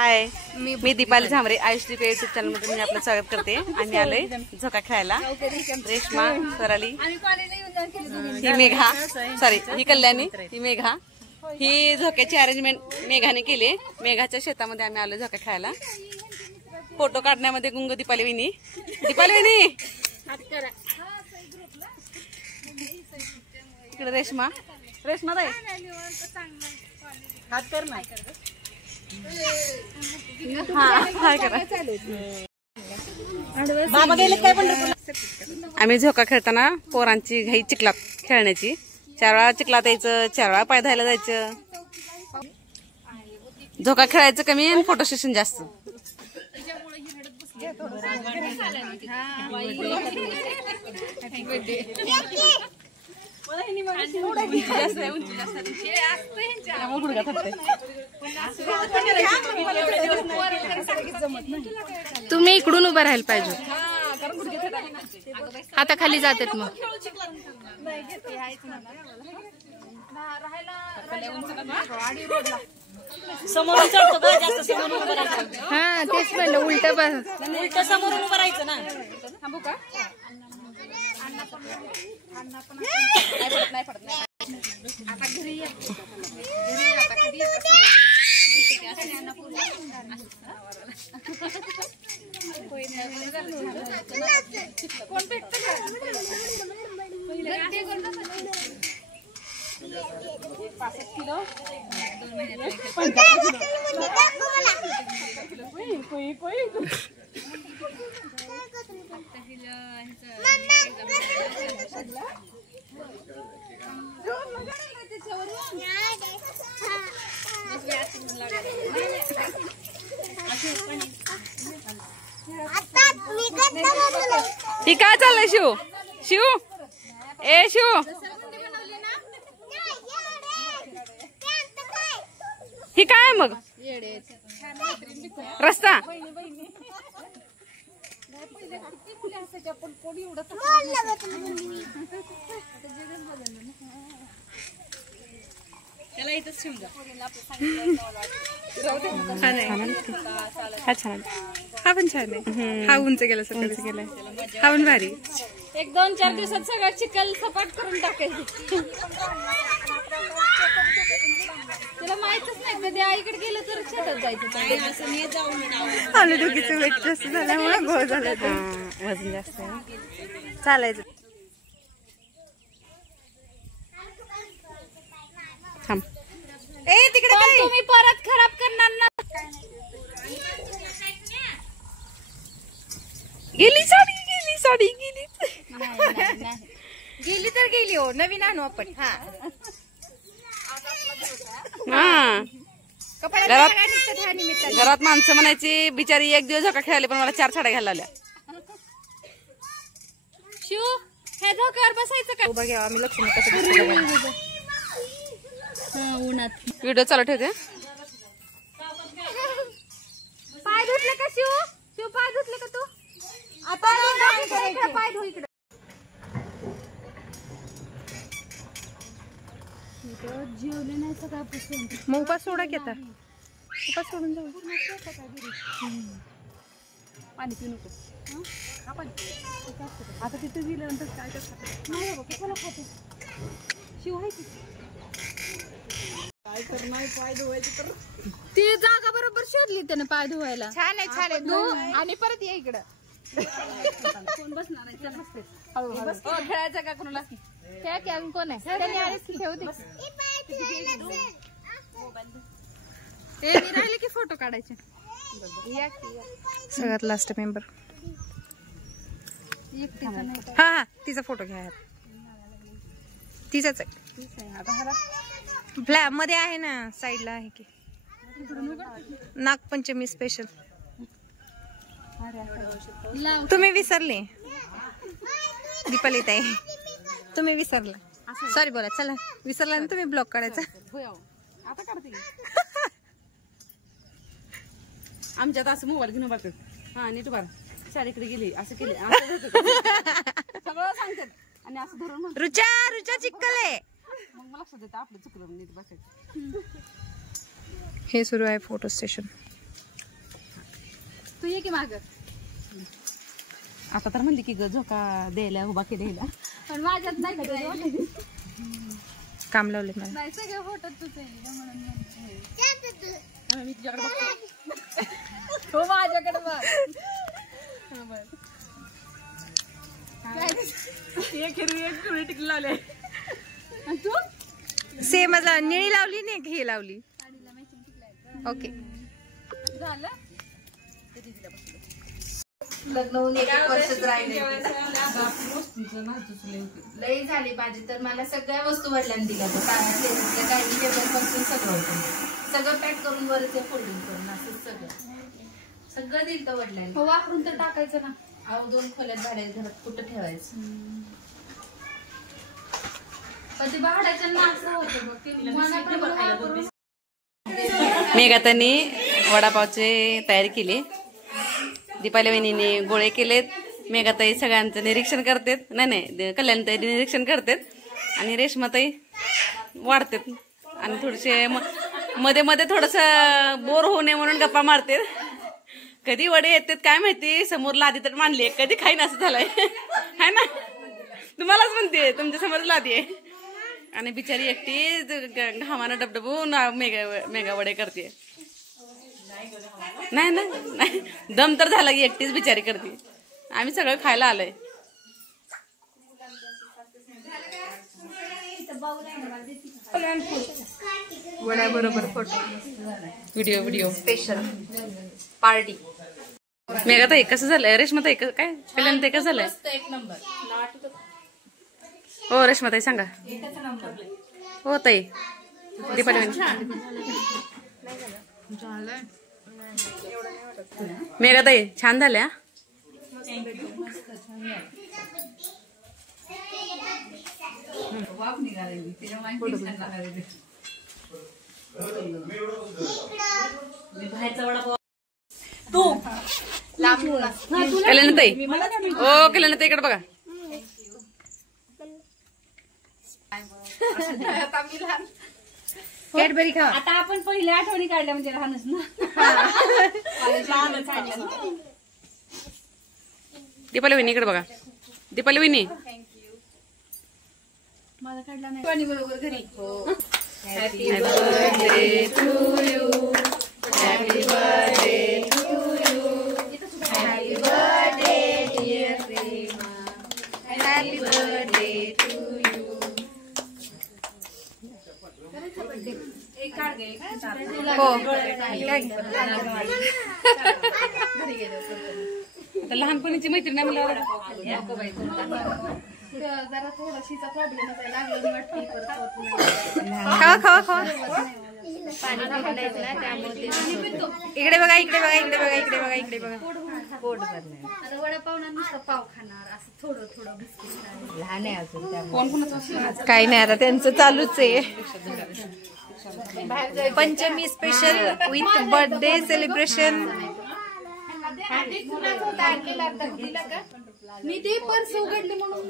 हाय, मी दीपाली झांबरे आयुष दीप YouTube channel मध्ये मी आपलं स्वागत करते। आम्ही आलोय झोका खेळायला। रेश्मा, स्वराली, ही मेघा, सॉरी ही कल्याणी, ही मेघा। ही झोक्याची अरेंजमेंट मेघाने केली। मेघाच्या शेतामध्ये आम्ही आलोय झोका खेळायला। फोटो काढण्यामध्ये गुंग दीपाली वहिनी, दीपाली वहिनी इकडे रेश्मा, रेश्मा ताई हात कर ना। आम्ही झोका खेळताना पोरांची घाई चिखलात खेळण्याची। 4 वेळा चिखलात यायचं, 4 वेळा पाय धुवायला जायचं। झोका खेळायचं कमी आणि फोटो सेशन जास्त। तुम्ही इकडून उभं राहायला पाहिजे, आता खाली जातात मग। समोरून चढतो का जास्त, समोरून उभं राहायचं। हा तेच म्हणलं, उलट समोरून उभं राहायचं ना। थांबू का? आता घरी आता कधी कोण भेटत ही काय चाललंय शिव? शिव ए शिव, ही काय मग रस्ता? हा पण छान आहे। हा उंच गेला, उंच गेलाय, हा पण भारी। 1-2-4 दिवसात सगळं चिखल सपाट करून टाकायचं। तिला माहितच नाही, कधी आईकडे गेलं तर शेतात जायचं। असं मी जाऊन आलं दोघीचं वेट जास्त झाल्यामुळे गोळ झालं, वजन जास्त आहे, चालायचं। थांब ए तिकडे पण तुम्ही परत खराब करणार ना। गेली साडी, गेली साडी, गेली गेली तर गेली हो, नवीन आणू आपण। हा घरात माणसं म्हणायची बिचारी एक दिवस झोका खेळाले पण मला 4 साड्या घ्यायला लावल्या। शिव, ह्या झोक्यावर बसायचं का? उभा घ्यावा, आम्ही लक्ष्मी कसं उन्हात व्हिडिओ चालू ठेवते। पाय धुतले का शिव? शिव पाय धुतले का तू? आता पाय धु इकडे। जेवले नाही सकाळपासून, मग उपास सोडा की आता, उपास सोडून जाऊ। पाणी पिऊ नको आता, तिथे गेल्यानंतर काय करतात नाही बाबा, कशाला खाते शिव आहे की काय करणार? पाय धुवायचं तर ती जागा बरोबर शोधली त्याने पाय धुवायला। छान आहे, छान आहे। आणि परत ये इकडं। कोण बसणार आहे? चल बसते, खेळायचं का कोणाला? त्या कॅन कोण आहे? त्याने आलेच की ठेवते। ते राहिले की फोटो काढायचे। सगळ्यात लास्ट मेंबर हा हा, तिचा फोटो घ्या, तिचाच आहे। फ्लॅग मध्ये आहे ना, साईडला आहे की। नागपंचमी स्पेशल तुम्ही विसरले, दीपाली ताई तुम्ही विसरला, सॉरी बोला। चला विसरला ना तुम्ही, ब्लॉग काढायचा। आता काढते आमच्यात असं मोबाईल घेऊन बघतात। हा नीट बार शाळेकडे गेली, असं केले, सगळं सांगतात आणि असं धरून रुचा रुचा चिक्कले मग मला लक्षात येतं आपलं चुकलं नीट बसायचं। हे सुरू आहे फोटो स्टेशन। ये की माग. आता तर म्हणली की ग झोका द्यायला उभा की द्यायला. पण माझ्यात नाही का तुझं? काम लावले मला. नाही सगळ्या फोटोत तुझं आहे म्हणून मी तुझ्याकडे बघते. हो माझ्याकडे बघ. एक हिरवी एक पिवळी टिकली लावले. तू सेम निळी लावली नाही ही लावली. ओके झालं. लग्न होऊन 1 वर्षच राहिले. लई झाली माझी तर मला सगळ्या वस्तू वडिलांनी दिल्या कानातले काही टेबल पासून सगळं होतं. सगळं पॅक करून वरचं फोल्डिंग करून असं सगळं दिलं तर वडिलांनी. हो वापरून तर टाकायचं ना. अहो 2 खोल्यात भाड्या घरात कुठं ठेवायचं. कधी भाड्याच्या ना असं होतं बघ ते मनाकडे. मेघातानी वडापावची तयारी केली. दीपाली वहिनीने गोळे केलेत. मेघाताई सगळ्यांचं निरीक्षण करतात. नाही कल्याणताई निरीक्षण करतात आणि रेश्माताई वाढतात आणि थोडेसे मध्ये मध्ये थोडस बोर होऊ नये म्हणून गप्पा मारतात. कधी वडे येतात काय माहिती. समोर लादी तर मांडली कधी खाईन असं झालंय हाय ना. तुम्हालाच म्हणते तुमच्या समोर लादी आहे आणि बिचारी एकटी घामानं डबडबून मेघा वडे करते. नाही दम तर झाला की एकटीच बिचारी करते. आम्ही सगळं खायला आलोय. बरोबर फोटो व्हिडिओ स्पेशल पार्टी. मेघाताई कसं झालंय. रेश्माताई काय कल्याणताई कसं झालंय. एक नंबर. हो रेश्माताई सांगा. हो ताई दीपाली मेघाताई छान झाल्या. कल्याणताई ओ कल्याणताई इकडे बघा. कॅडबरी खा. आता आपण पहिल्या आठवणी काढल्या म्हणजे लहानच ना. दीपाली वहिनी इकडे बघा. दीपाली वहिनी मला काढला नाही. बरोबर घरी. Happy birthday to you. Happy birthday to you. Happy birthday dear Prema. Happy birthday to you. हो लहानपणीची मैत्रीण आहे म्हणल्यावर जरा थोडशीचा प्रॉब्लेम लागला वाटते. खावा खावा खावा. इकडे बघा इकडे बघा इकडे बघा इकडे बघा इकडे बघा. आता वडापाव ना नुसतं पाव खाणार असं थोडं थोडं बिस्किट. लहान आहे अजून. कोण कोणाचं काही नाही आता त्यांचं चालूच आहे. Panchami special with birthday celebration. मी ते पर्स उघडली म्हणून